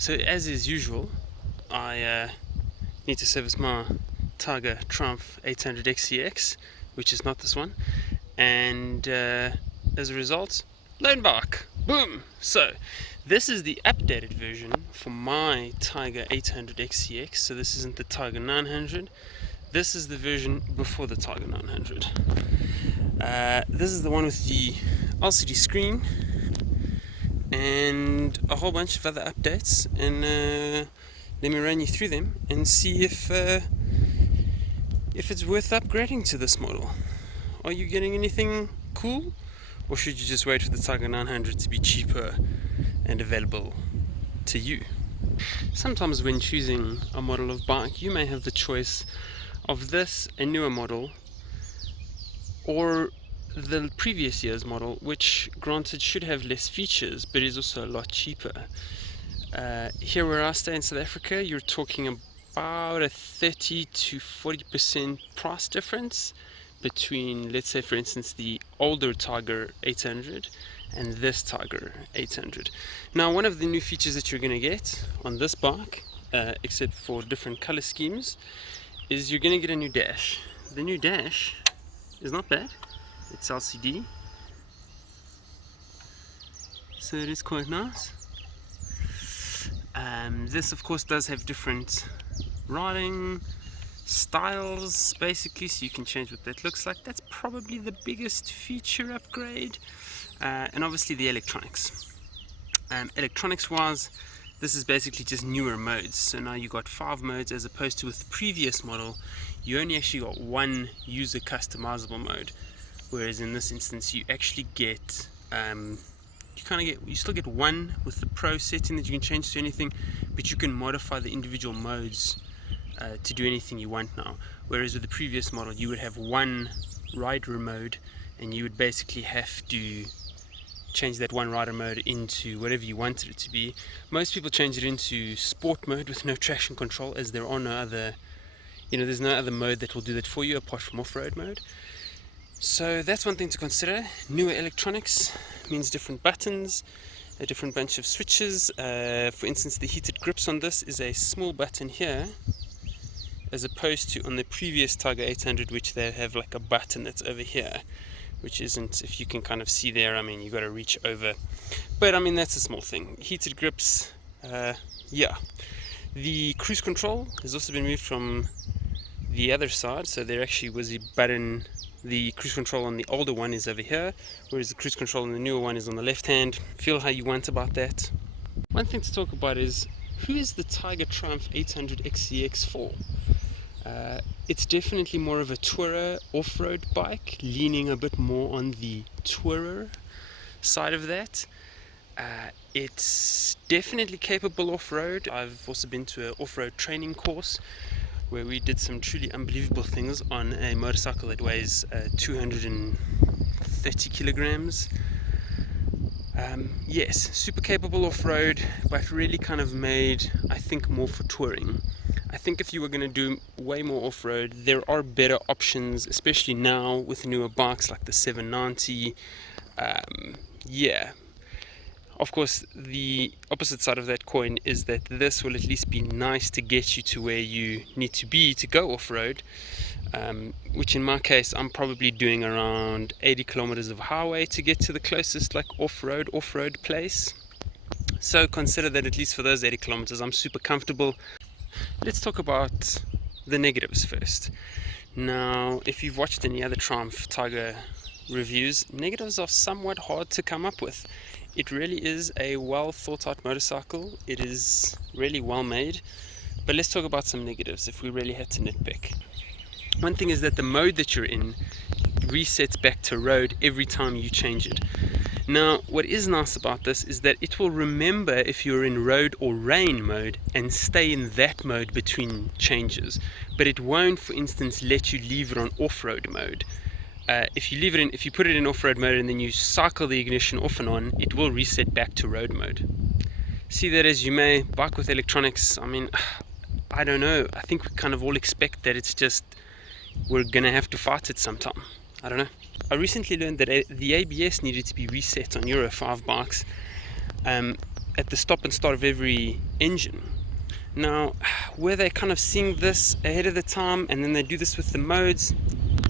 So as is usual, I need to service my Tiger Triumph 800 XCX, which is not this one, and as a result, loan bike, boom! So this is the updated version for my Tiger 800 XCX, so this isn't the Tiger 900, this is the version before the Tiger 900. This is the one with the LCD screen and a whole bunch of other updates, and let me run you through them and see if it's worth upgrading to this model. Are you getting anything cool, or should you just wait for the Tiger 900 to be cheaper and available to you? Sometimes when choosing a model of bike, you may have the choice of this, a newer model, or the previous year's model, which granted should have less features but is also a lot cheaper. Here where I stay in South Africa, you're talking about a 30 to 40% price difference between, let's say for instance, the older Tiger 800 and this Tiger 800. Now, one of the new features that you're going to get on this bike, except for different color schemes, is you're going to get a new dash. The new dash is not bad. It's LCD, so it is quite nice. This of course does have different riding styles basically, so you can change what that looks like. That's probably the biggest feature upgrade, and obviously the electronics. Electronics wise, this is basically just newer modes, so now you got 5 modes as opposed to with the previous model you only actually got one user customizable mode. Whereas in this instance, you actually get, you still get one with the Pro setting that you can change to anything, but you can modify the individual modes to do anything you want now. Whereas with the previous model, you would have one rider mode, and you would basically have to change that one rider mode into whatever you wanted it to be. Most people change it into sport mode with no traction control, as there are no other, there's no other mode that will do that for you apart from off-road mode. So that's one thing to consider. Newer electronics means different buttons, a different bunch of switches. For instance, the heated grips on this is a small button here, as opposed to on the previous Tiger 800, which they have like a button that's over here, which isn't, if you can kind of see there, you got to reach over. But that's a small thing. Heated grips, yeah. The cruise control has also been moved from the other side, so there actually was a button. The cruise control on the older one is over here, whereas the cruise control on the newer one is on the left hand. Feel how you want about that. One thing to talk about is, who is the Tiger Triumph 800 XCX for? It's definitely more of a tourer off-road bike, leaning a bit more on the tourer side of that. It's definitely capable off-road. I've also been to an off-road training course where we did some truly unbelievable things on a motorcycle that weighs 230 kilograms. Yes, super capable off-road, but really kind of made, I think, more for touring. I think if you were going to do way more off-road, there are better options, especially now with newer bikes like the 790. Yeah. Of course, the opposite side of that coin is that this will at least be nice to get you to where you need to be to go off-road, which in my case, I'm probably doing around 80 kilometers of highway to get to the closest off-road place. So consider that at least for those 80 kilometers, I'm super comfortable. Let's talk about the negatives first. Now, if you've watched any other Triumph Tiger reviews, negatives are somewhat hard to come up with. It really is a well thought out motorcycle. It is really well made. But let's talk about some negatives if we really had to nitpick. One thing is that the mode that you're in resets back to road every time you change it. Now, what is nice about this is that it will remember if you're in road or rain mode and stay in that mode between changes. But it won't, for instance, let you leave it on off-road mode. If you put it in off-road mode and then you cycle the ignition off and on, it will reset back to road mode. See that as you may. Bike with electronics, I don't know. I think we kind of all expect that it's just, we're gonna have to fight it sometime. I don't know. I recently learned that the ABS needed to be reset on Euro 5 bikes. at the stop and start of every engine. Now, were they kind of seeing this ahead of the time and then they do this with the modes?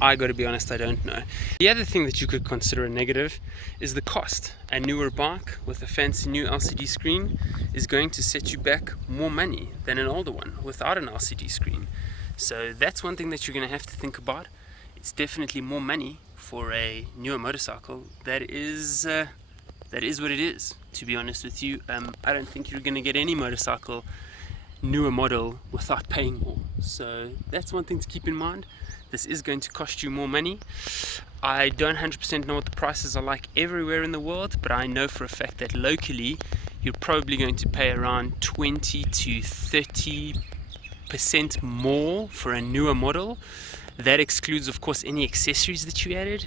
I gotta be honest, I don't know. The other thing that you could consider a negative is the cost. A newer bike with a fancy new LCD screen is going to set you back more money than an older one without an LCD screen. So that's one thing that you're gonna have to think about. It's definitely more money for a newer motorcycle. That is what it is, to be honest with you. I don't think you're gonna get any motorcycle newer model without paying more. So that's one thing to keep in mind. This is going to cost you more money. I don't 100% know what the prices are like everywhere in the world, but I know for a fact that locally you're probably going to pay around 20 to 30% more for a newer model. That excludes, of course, any accessories that you added.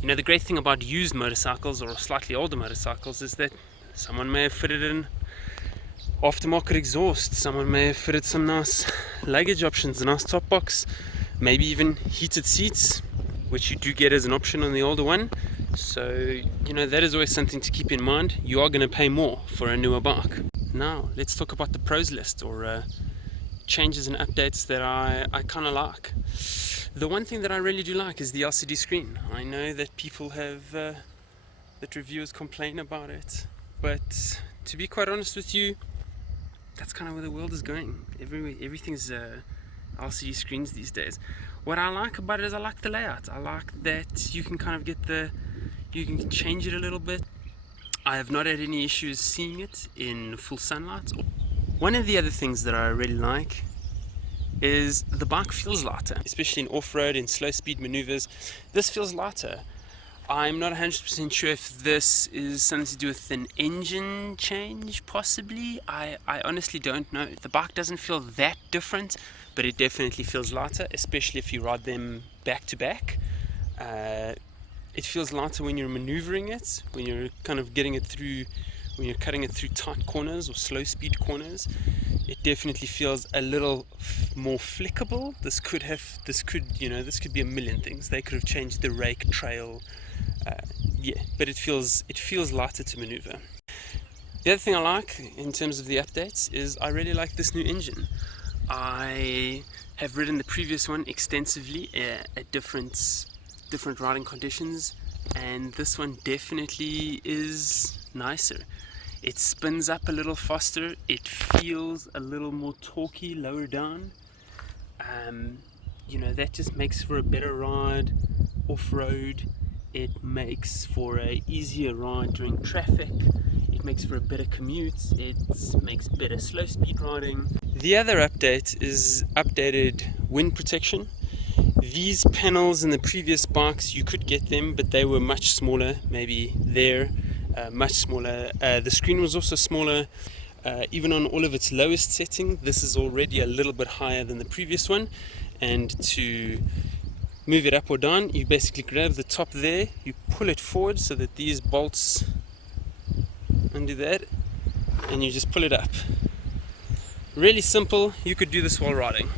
You know, the great thing about used motorcycles or slightly older motorcycles is that someone may have fitted in aftermarket exhaust, someone may have fitted some nice luggage options, a nice top box, maybe even heated seats, which you do get as an option on the older one. So, you know, that is always something to keep in mind. You are going to pay more for a newer bike. Now, let's talk about the pros list, or changes and updates that I kind of like. The one thing that I really do like is the LCD screen. I know that people have, that reviewers complain about it, but to be quite honest with you, that's kind of where the world is going. Everything's LCD screens these days. What I like about it is I like the layout. I like that you can kind of you can change it a little bit. I have not had any issues seeing it in full sunlight. One of the other things that I really like is the bike feels lighter, especially in off-road and slow speed maneuvers. This feels lighter. I'm not 100% sure if this is something to do with an engine change, possibly. I honestly don't know. The bike doesn't feel that different, but it definitely feels lighter, especially if you ride them back to back. It feels lighter when you're maneuvering it, when you're kind of getting it through, when you're cutting it through tight corners or slow speed corners. It definitely feels a little more flickable. This could be a million things. They could have changed the rake trail. But it feels lighter to maneuver. The other thing I like in terms of the updates is I really like this new engine. I have ridden the previous one extensively at different riding conditions, and this one definitely is nicer. It spins up a little faster, it feels a little more torquey lower down. That just makes for a better ride off-road. It makes for an easier ride during traffic. It makes for a better commute. It makes better slow speed riding. The other update is updated wind protection. These panels in the previous bikes, you could get them, but they were much smaller. Maybe much smaller. The screen was also smaller. Even on all of its lowest setting, this is already a little bit higher than the previous one. And to move it up or down, you basically grab the top there, you pull it forward so that these bolts undo that, and you just pull it up. Really simple. You could do this while riding.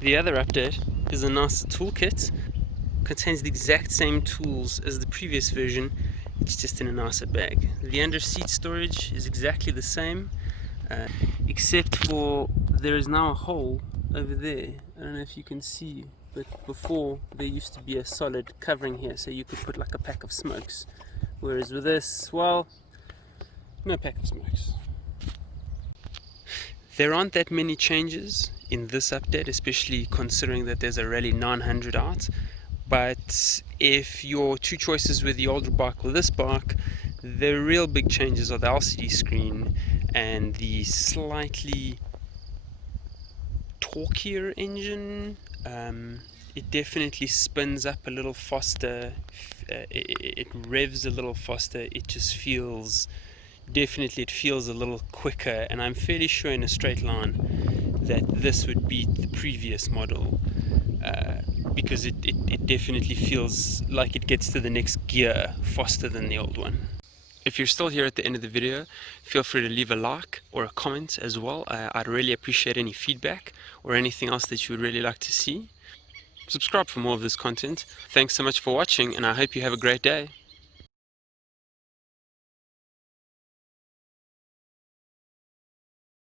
The other update is a nice toolkit. Contains the exact same tools as the previous version, it's just in a nicer bag. The under seat storage is exactly the same, except for there is now a hole over there. I don't know if you can see, but before there used to be a solid covering here, so you could put like a pack of smokes, whereas with this, well, no pack of smokes. There aren't that many changes in this update, especially considering that there's a Rally 900 out. But if your two choices were the older bike or this bike, the real big changes are the LCD screen and the slightly torquier engine. It definitely spins up a little faster, it revs a little faster, it just feels, it feels a little quicker, and I'm fairly sure in a straight line that this would beat the previous model, because it definitely feels like it gets to the next gear faster than the old one. If you're still here at the end of the video, feel free to leave a like or a comment as well. I'd really appreciate any feedback or anything else that you would really like to see. Subscribe for more of this content. Thanks so much for watching, and I hope you have a great day.